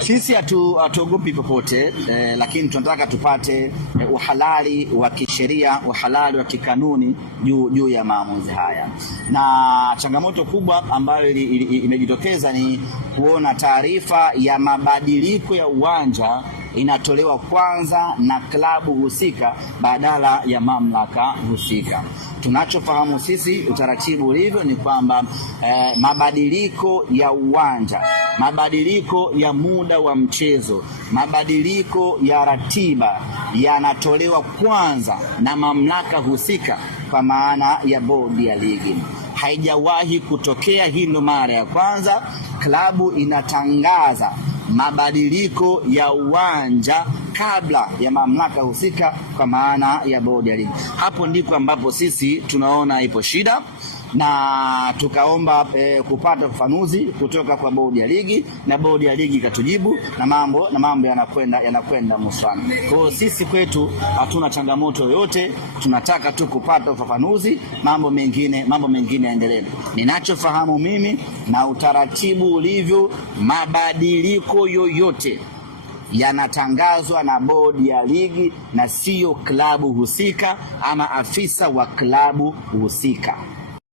Sisi hatuogopi popote lakini tunataka tupate uhalali wa kisheria, uhalali wa kikanuni juu ya maamuzi haya. Na changamoto kubwa ambayo imejitokeza ni kuona taarifa ya mabadiliko ya uwanja inatolewa kwanza na klabu husika badala ya mamlaka husika. Tunachofahamu sisi utaratibu ulivyo ni kwamba mabadiliko ya uwanja, mabadiliko ya muda wa mchezo, mabadiliko ya ratiba yanatolewa kwanza na mamlaka husika, kwa maana ya bodi ya ligi. Haijawahi kutokea, hii ndo mara ya kwanza klabu inatangaza mabadiliko ya uwanja kabla ya mamlaka husika, kwa maana ya bodi ya ligi. Hapo ndipo ambapo sisi tunaona ipo shida, na tukaomba kupata ufafanuzi kutoka kwa bodi ya ligi, na bodi ya ligi ikatujibu, na mambo yanakwenda musana. Kwa hiyo sisi kwetu hatuna changamoto yoyote, tunataka tu kupata ufafanuzi, mambo mengine yaendelee. Ninachofahamu mimi na utaratibu ulivyo, mabadiliko yoyote yanatangazwa na bodi ya ligi na sio klabu husika ama afisa wa klabu husika.